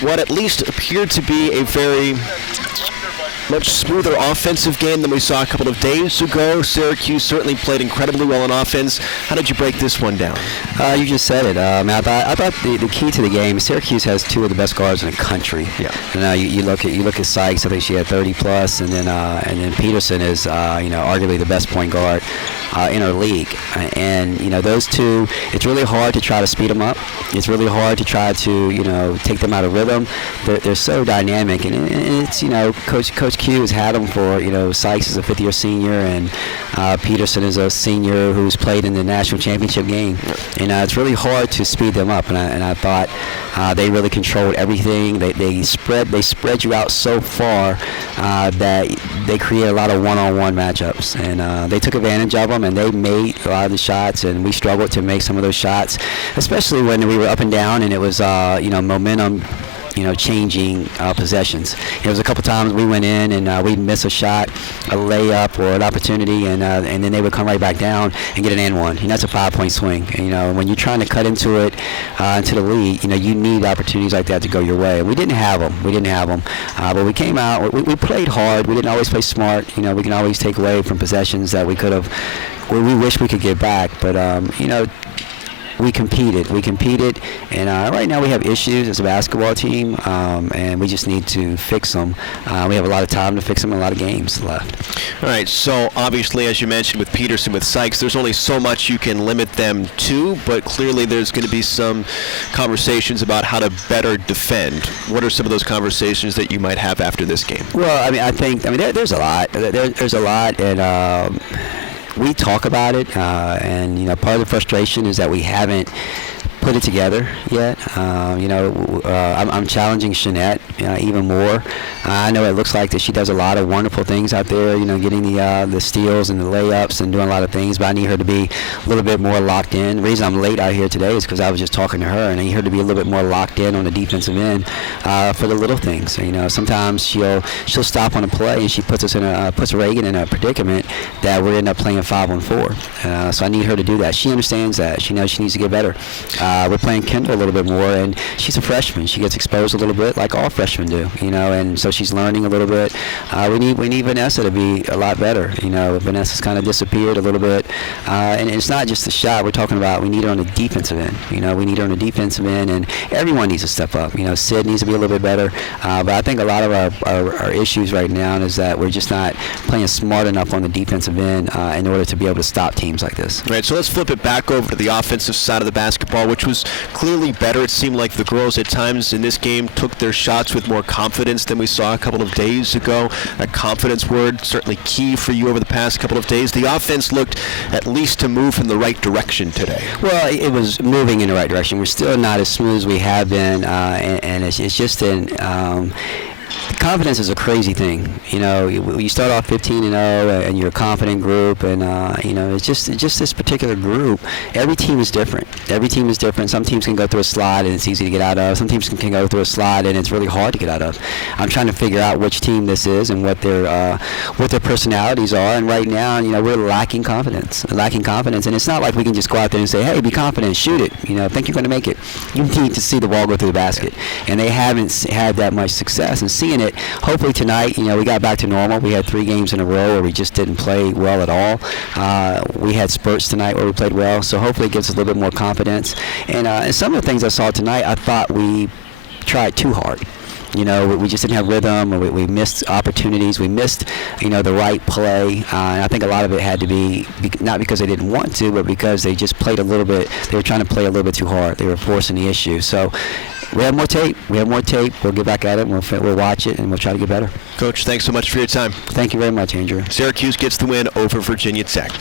what at least appeared to be a very much smoother offensive game than we saw a couple of days ago. Syracuse certainly played incredibly well on offense. How did you break this one down? You just said it. I thought the key to the game, Syracuse has two of the best guards in the country. Yeah. And you look at Sykes. I think she had 30 plus, and then Peterson is arguably the best point guard in our league. And those two, it's really hard to try to speed them up. It's really hard to try to take them out of rhythm. They're so dynamic, and it's Coach Q has had them for Sykes is a fifth-year senior, and Peterson is a senior who's played in the national championship game. And it's really hard to speed them up. And I thought they really controlled everything. They spread you out so far that they create a lot of one-on-one matchups, and they took advantage of them, and they made a lot of the shots, and we struggled to make some of those shots, especially when we were up and down, and it was momentum changing possessions. It was a couple times we went in and we'd miss a shot, a layup, or an opportunity, and then they would come right back down and get an and one. That's a 5-point swing. When you're trying to cut into it, into the lead, you need opportunities like that to go your way. And we didn't have them. But we came out. We played hard. We didn't always play smart. We can always take away from possessions that we could have. We wish we could get back, but we competed, and right now we have issues as a basketball team, and we just need to fix them. We have a lot of time to fix them and a lot of games left. All right, so obviously, as you mentioned with Peterson, with Sykes, there's only so much you can limit them to, but clearly there's going to be some conversations about how to better defend. What are some of those conversations that you might have after this game? Well, I think there's a lot. There's a lot, and we talk about it, and part of the frustration is that we haven't put it together yet. I'm challenging Shanette even more. I know it looks like that she does a lot of wonderful things out there, getting the steals and the layups and doing a lot of things, but I need her to be a little bit more locked in. The reason I'm late out here today is because I was just talking to her, and I need her to be a little bit more locked in on the defensive end for the little things. Sometimes she'll stop on a play and she puts Reagan in a predicament that we're end up playing 5-on-4. So I need her to do that. She understands that. She knows she needs to get better. We're playing Kendall a little bit more, and she's a freshman. She gets exposed a little bit, like all freshmen do, and so she's learning a little bit. We need Vanessa to be a lot better. Vanessa's kind of disappeared a little bit, and it's not just the shot. We're talking about we need her on the defensive end. We need her on the defensive end, and everyone needs to step up. Sid needs to be a little bit better, but I think a lot of our issues right now is that we're just not playing smart enough on the defensive end in order to be able to stop teams like this. All right, so let's flip it back over to the offensive side of the basketball, which was clearly better. It seemed like the girls at times in this game took their shots with more confidence than we saw a couple of days ago. That confidence word certainly key for you over the past couple of days. The offense looked at least to move in the right direction today. Well, it was moving in the right direction. We're still not as smooth as we have been, and it's just in confidence is a crazy thing. You start off 15-0, and you're a confident group, and it's just this particular group. Every team is different. Some teams can go through a slide and it's easy to get out of. Some teams can go through a slide and it's really hard to get out of. I'm trying to figure out which team this is and what their personalities are. And right now, we're lacking confidence, and it's not like we can just go out there and say, "Hey, be confident, shoot it." Think you're going to make it. You need to see the ball go through the basket, and they haven't had that much success. And seeing it, hopefully tonight, we got back to normal. We had 3 games in a row where we just didn't play well at all. We had spurts tonight where we played well, so hopefully it gives us a little bit more confidence. And some of the things I saw tonight, I thought we tried too hard. We just didn't have rhythm, or we missed opportunities. We missed, the right play. And I think a lot of it had to be not because they didn't want to, but because they just played a little bit. They were trying to play a little bit too hard. They were forcing the issue. So we have more tape. We'll get back at it. We'll watch it, and we'll try to get better. Coach, thanks so much for your time. Thank you very much, Andrew. Syracuse gets the win over Virginia Tech.